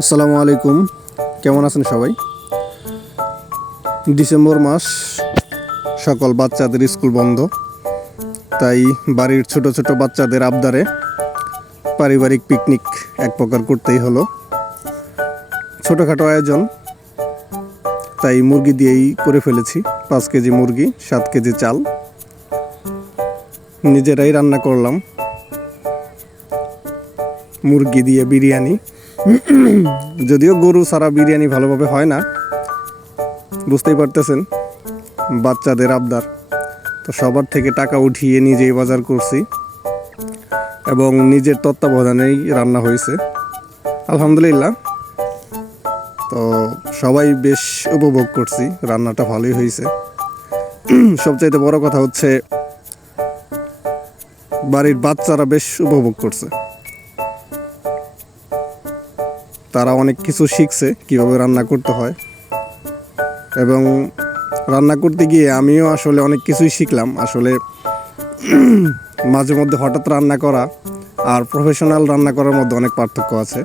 আসসালামু আলাইকুম, কেমন আছেন সবাই? ডিসেম্বর মাস, সকল বাচ্চাদের স্কুল বন্ধ। তাই বাড়ির ছোট ছোট বাচ্চাদের আবদারে পারিবারিক পিকনিক এক প্রকার করতেই হলো। ছোটোখাটো আয়োজন, তাই মুরগি দিয়েই করে ফেলেছি। 5 কেজি মুরগি, 7 কেজি চাল, নিজেরাই রান্না করলাম। মুরগি দিয়ে বিরিয়ানি, যদিও গরু ছাড়া বিরিয়ানি ভালোভাবে হয় না, বুঝতেই পারতেছেন, বাচ্চাদের আবদার। তো সবার থেকে টাকা উঠিয়ে নিজেই বাজার করছি এবং নিজের তত্ত্বাবধানেই রান্না হয়েছে, আলহামদুলিল্লাহ। তো সবাই বেশ উপভোগ করছি, রান্নাটা ভালোই হয়েছে। সবচাইতে বড় কথা হচ্ছে বাড়ির বাচ্চারা বেশ উপভোগ করছে। তারা অনেক কিছু শিখছে কীভাবে রান্না করতে হয়, এবং রান্না করতে গিয়ে আমিও আসলে অনেক কিছুই শিখলাম। আসলে মাঝে মধ্যে হঠাৎ রান্না করা আর প্রফেশনাল রান্না করার মধ্যে অনেক পার্থক্য আছে।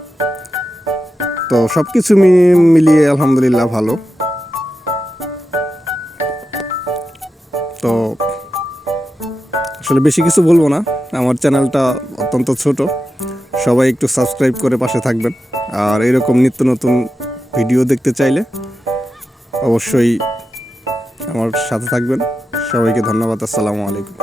তো সব কিছু মিলিয়ে আলহামদুলিল্লাহ ভালো। তো আসলে বেশি কিছু বলবো না, আমার চ্যানেলটা অত্যন্ত ছোট, সবাই একটু সাবস্ক্রাইব করে পাশে থাকবেন। আর এরকম নিত্য নতুন ভিডিও দেখতে চাইলে অবশ্যই আমার সাথে থাকবেন। সবাইকে ধন্যবাদ। আসসালামু আলাইকুম।